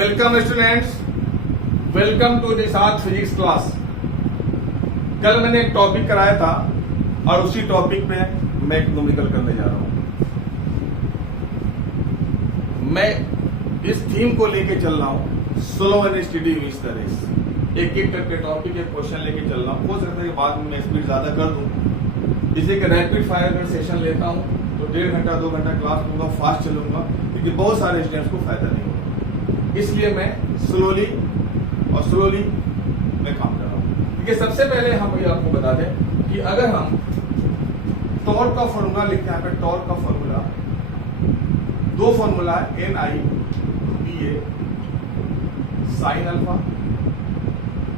Welcome students, welcome to this आज physics class. कल मैंने एक टॉपिक कराया था और उसी टॉपिक पे मैं एक न्यूमेरिकल करने जा रहा हूं। मैं इस थीम को लेके चल रहा हूं, slow and steady with the race. एक एक करके टॉपिक एक क्वेश्चन लेके चल रहा हूं। हो सकता है कि बाद में मैं स्पीड ज्यादा कर दूं। इसे एक रैपिड फायर अगर सेशन लेता हूं तो 1.5 घंटा 2 घंटा क्लास लूंगा, फास्ट चलूंगा, क्योंकि बहुत सारे स्टूडेंट्स को फायदा नहीं होगा। इसलिए मैं स्लोली मैं काम कर रहा हूं। देखिए, सबसे पहले हम ये आपको बता दें कि अगर हम टॉर्क का फॉर्मूला लिखते हैं, यहाँ पे टॉर्क का फॉर्मूला, दो फॉर्मूला है, NI/BA साइन अल्फा,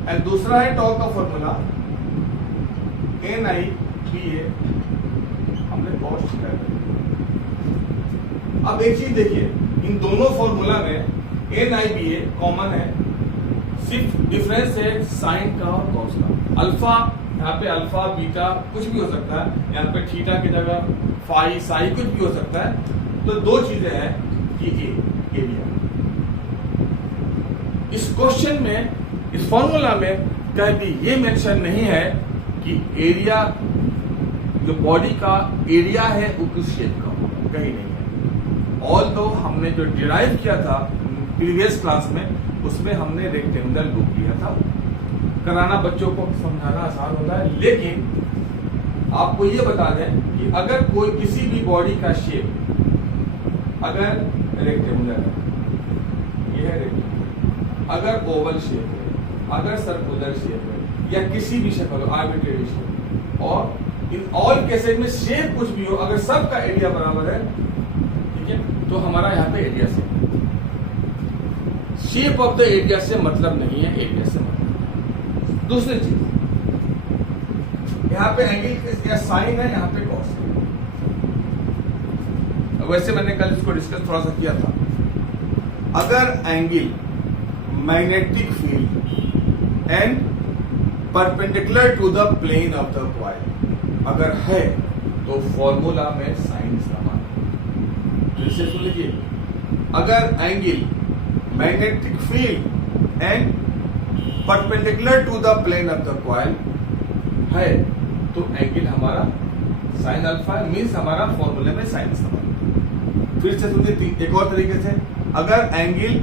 एंड दूसरा है टॉर्क का फॉर्मूला NI/BA हमने कॉस थीटा। अब एक चीज देखिए, इन दोनों फॉर्मूला में NI/BA कॉमन है, सिर्फ डिफरेंस है साइन का और कॉस का। अल्फा, यहाँ पे अल्फा बीटा कुछ भी हो सकता है, यहाँ पे थीटा की जगह फाई साई कुछ भी हो सकता है। तो दो चीजें हैं कि एरिया। इस क्वेश्चन में, इस फॉर्मूला में कभी ये मेंशन नहीं है कि एरिया, जो बॉडी का एरिया है वो किस शेप का होगा, कहीं नहीं है। ऑल्दो हमने जो डिराइव किया था प्रीवियस क्लास में, उसमें हमने रेक्टेंगल लूप लिया था। कराना बच्चों को समझाना आसान होता है, लेकिन आपको ये बता दें कि अगर कोई किसी भी बॉडी का शेप अगर रेक्टेंगुलर है, ये है रेक्टेंगुलर, अगर ओवल शेप है, अगर सर्कुलर शेप है, या किसी भी शेप हो, आर्बिट्रेरी शेप, और इन ऑल केसेस में शेप कुछ भी हो, अगर सबका एरिया बराबर है, ठीक है, तो हमारा यहाँ पे एरिया से, शेप ऑफ द एरिया से मतलब नहीं है, एरिया से मतलब। दूसरी चीज, यहाँ पे एंगल या साइन है, यहाँ पे कॉस है। वैसे मैंने कल इसको डिस्कस थोड़ा सा किया था। अगर angle, magnetic field and perpendicular to the plane of the coil अगर है तो फॉर्मूला में साइन समान। फिर से सुन लीजिए, अगर angle, magnetic field and perpendicular to the plane of the coil है तो एंगल हमारा साइन अल्फा है, मीन्स हमारा फॉर्मूले में साइन समान। फिर से सुनिए एक और तरीके से, अगर एंगल,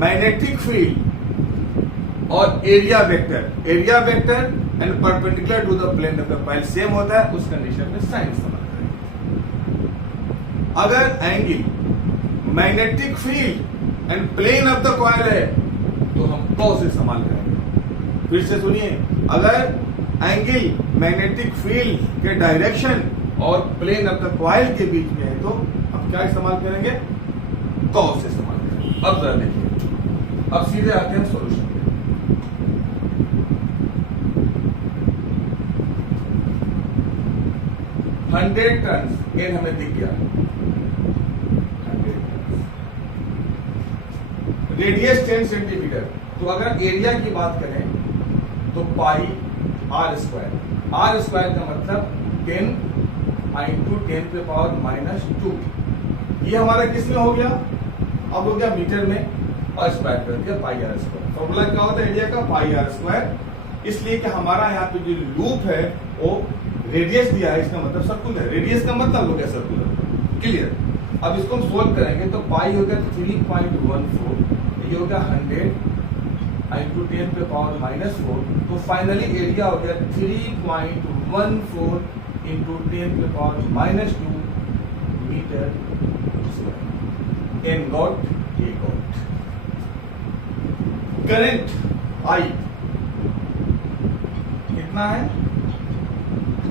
मैग्नेटिक फील्ड और area vector and perpendicular to the plane of the coil same होता है, उस कंडीशन में साइन समान करेंगे। अगर angle, magnetic field and plane of the coil है तो हम कॉस से इस्तेमाल करेंगे। फिर से सुनिए, अगर एंगल, मैग्नेटिक फील्ड के डायरेक्शन और प्लेन ऑफ द कॉइल के बीच में है तो हम क्या इस्तेमाल करेंगे, कॉस से इस्तेमाल करेंगे। अब जरा देखिए, अब सीधे आते हैं सॉल्यूशन पे। हंड्रेड टन एन हमें दिख गया, रेडियस 10 सेंटीमीटर। तो अगर एरिया की बात करें तो पाई आर स्क्वायर का मतलब 10 इंटू 10 पे पावर -2। ये हमारा किस में हो गया, अब हो गया मीटर में, और स्क्वायर कर दिया पाई आर स्क्वायर। फॉर्मूला क्या होता है एरिया का, पाई आर स्क्वायर। इसलिए कि हमारा यहाँ पे जो लूप है वो रेडियस दिया है, इसका मतलब सर्कुलर। रेडियस का मतलब हो गया सर्कुलर। क्लियर। अब इसको हम सोल्व करेंगे तो पाई हो गया 3.14, ये हो गया 100 इंटू 10 पे पावर -4। तो फाइनली एरिया हो गया 3.14 इंटू 10 पे power -2 metre square. N got, A got. Current I कितना है,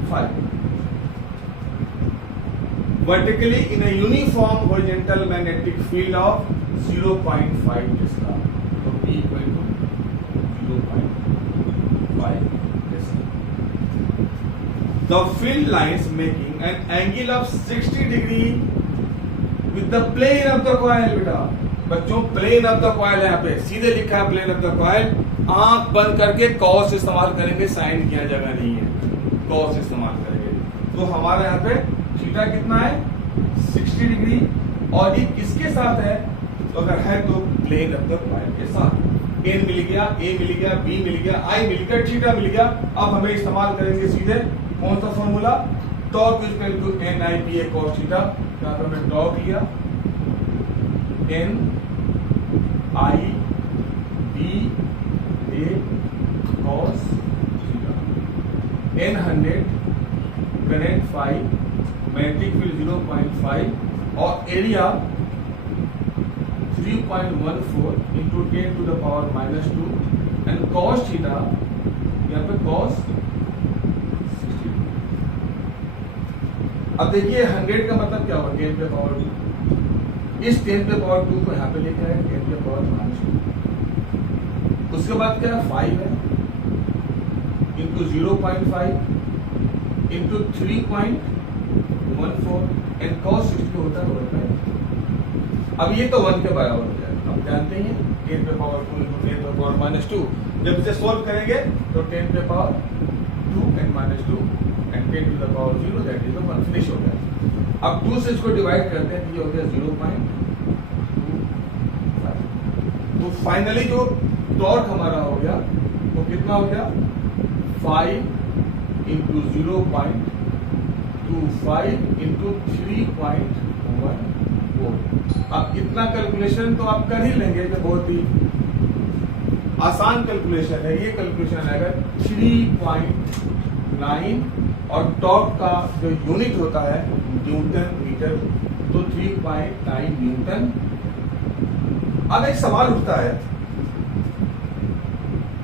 5। vertically in a uniform horizontal magnetic field of 0.5 Tesla. So P equal to 0.5 Tesla. The field lines making an angle of 60 degree with the plane of the coil. बेटा बच्चों, plane of the coil है, यहाँ पे सीधे लिखा है plane of the coil. आंख बंद करके कॉस इस्तेमाल करेंगे, साइन की जगह नहीं है, कॉस इस्तेमाल करेंगे। तो हमारा यहाँ पे थीटा कितना है, 60 डिग्री। और ये किसके साथ है, तो अगर है तो प्लेन ऑफ द कॉइल के साथ। n मिल गया, a मिल गया, b मिल गया, i मिल गया, थीटा मिल गया। अब हमें इस्तेमाल करेंगे सीधे कौन सा formula, torque is equal to NIPA cos theta. यहाँ पे हमने टॉर्क लिया NIPA cos theta, n 100, current 5, magnetic field 0.5 और area 3.14 into 10 to the power -2 and cos theta यहाँ पे cos 60। अब देखिए 100 का मतलब क्या होगा, 10 पे पावर 2, इस 10 पे पावर 2 को यहाँ पे लेके आए 10 पे पावर -2। उसके बाद क्या 5 है इंटू 0.5 इंटू 3.14 एंड cos 60 होता है 1/. अब ये तो 1 के बराबर हो जाएगा। आप जानते हैं 10 पे पावर 2 इंटू 10 पे पावर -2, जब इसे सोल्व करेंगे तो 10 पे power 2 and -2 and 10 to the power 0, that is the 1, finish हो गया। अब 2 से इसको डिवाइड करते हैं तो ये हो गया 0.25। तो फाइनली जो टॉर्क हमारा हो गया वो कितना हो गया, 5 इंटू 0.25 इंटू 3.14। अब इतना कैलकुलेशन तो आप कर ही लेंगे, तो बहुत ही आसान कैलकुलेशन है। ये कैलकुलेशन आएगा 3.9 और टॉर्क का जो यूनिट होता है न्यूटन मीटर, तो 3.9 न्यूटन। अब एक सवाल उठता है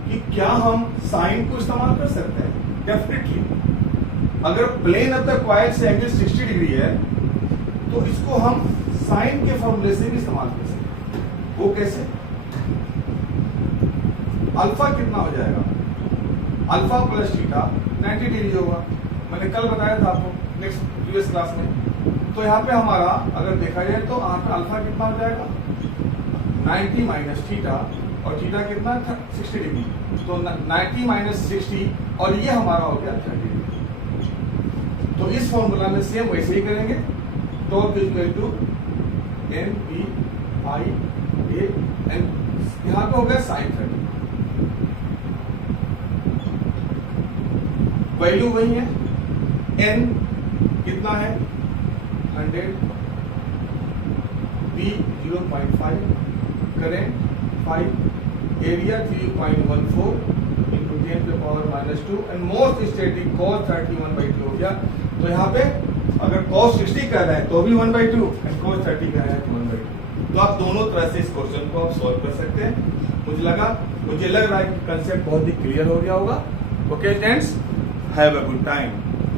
कि क्या हम साइन को इस्तेमाल कर सकते हैं? डेफिनेटली। अगर प्लेन ऑफ द कॉइल से एंगल 60 डिग्री है तो इसको हम साइन के फॉर्मूले से भी इस्तेमाल कर सकते हैं। वो कैसे? अल्फा कितना हो जाएगा, अल्फा प्लस थीटा 90 डिग्री होगा। मैंने कल बताया था आपको नेक्स्ट प्रीवियस क्लास में। तो यहाँ पे हमारा अगर देखा जाए तो यहाँ पे अल्फा कितना हो जाएगा 90 माइनस थीटा, और थीटा कितना 60 डिग्री, तो 90 माइनस 60 और ये हमारा हो गया 30 डिग्री। तो इस फॉर्मूला में सेम वैसे ही करेंगे, torque is equal to NPIA and यहाँ पे हो गया साइन 30। वैल्यू वही है, n कितना है 100, b 0.5, करेंट 5, एरिया 3.14 इंटू 10 पे power -2 and most static cos 30 1/2 हो गया। तो यहाँ पे अगर cos 60 कर रहे हैं तो भी 1/2 एंड cos 30 कर रहे हैं तो 1/2। तो आप दोनों तरह से इस क्वेश्चन को आप सॉल्व कर सकते हैं। मुझे लग रहा है कि कंसेप्ट बहुत ही क्लियर हो गया होगा। Okay friends, have a good time.